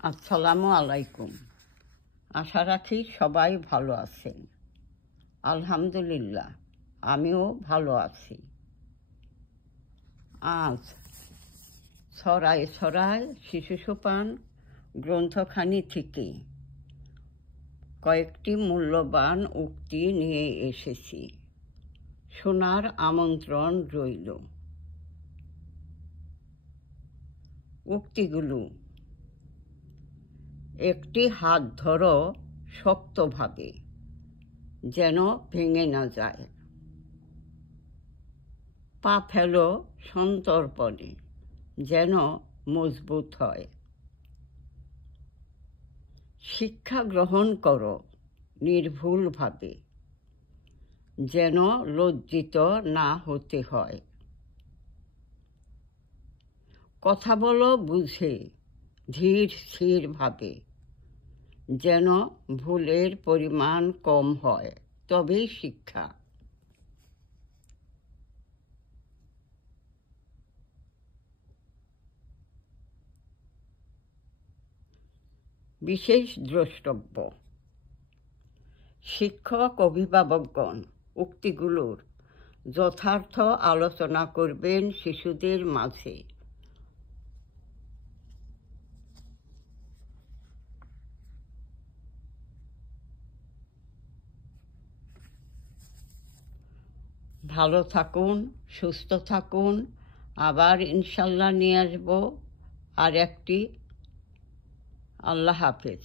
আসসালামু আলাইকুম। আশা রাখি সবাই ভালো আছেন। আলহামদুলিল্লাহ, আমিও ভালো আছি। আজ ছড়ায় ছড়ায় শিশু সোপান গ্রন্থখানি থেকে কয়েকটি মূল্যবান উক্তি নিয়ে এসেছি। শোনার আমন্ত্রণ রইল। উক্তিগুলো: একটি হাত ধরো শক্তভাবে, যেন ভেঙে না যায়। পা ফেলো সন্তর্পণে, যেন মজবুত হয়। শিক্ষা গ্রহণ করো নির্ভুলভাবে, যেন লজ্জিত না হতে হয়। কথা বলো বুঝে, ধীর স্থিরভাবে, যেন ভুলের পরিমাণ কম হয়, তবেই শিক্ষা। বিশেষ দ্রষ্টব্য: শিক্ষক অভিভাবকগণ উক্তিগুলোর যথার্থ আলোচনা করবেন শিশুদের মাঝে। ভালো থাকুন, সুস্থ থাকুন। আবার ইনশাল্লাহ নিয়ে আসবো আর একটি। আল্লাহ হাফেজ।